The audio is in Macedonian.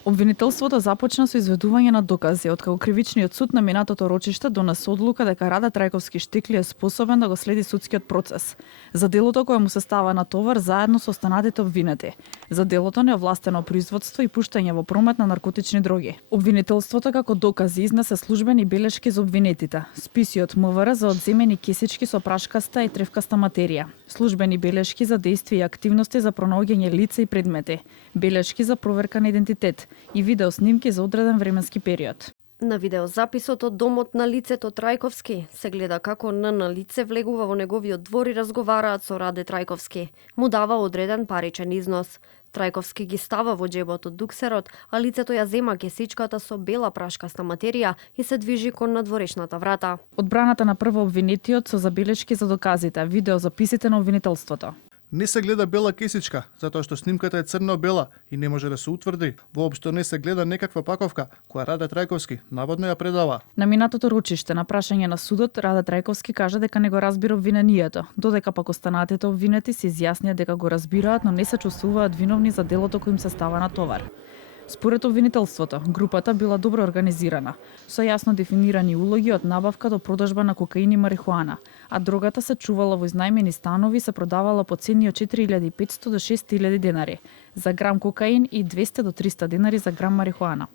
Обвинителството започна со изведување на докази, откако кривичниот суд на минатото рочиште донесе одлука дека Раде Трајковски Штикли е способен да го следи судскиот процес за делото кое му се става на товар заедно со останатите обвинети, за делото неовластено производство и пуштање во промет на наркотични дроги. Обвинителството како докази изнесе службени белешки за обвинетите, списи од МВР за одземени кесички со прашкаста и тревкаста материја, службени белешки за действија и активности за пронаоѓање лица и предмети, белешки за проверка на идентитет и видеоснимки за одреден временски период. На видеозаписот од домот на лицето Трајковски се гледа како на лице влегува во неговиот двор и разговараат со Раде Трајковски. Му дава одреден паричен износ. Трајковски ги става во џебот од дуксерот, а лицето ја зема кесичката со бела прашкаста материја и се движи кон надворешната врата. Одбраната на прво обвинетиот со забелешки за доказите, видеозаписите на обвинителството. Не се гледа бела кесичка, затоа што снимката е црно-бела и не може да се утврди. Воопшто не се гледа некаква паковка која Раде Трајковски наводно ја предава. На минатото рочиште на прашање на судот, Раде Трајковски кажа дека не го разбира обвинението, додека пак останатите обвинети се изјаснија дека го разбираат, но не се чувствуваат виновни за делото кој им се става на товар. Според обвинителството, групата била добро организирана, со јасно дефинирани улоги од набавка до продажба на кокаин и марихуана, а дрогата се чувала во изнајмени станови и се продавала по цени од 4500 до 6000 денари за грам кокаин и 200 до 300 денари за грам марихуана.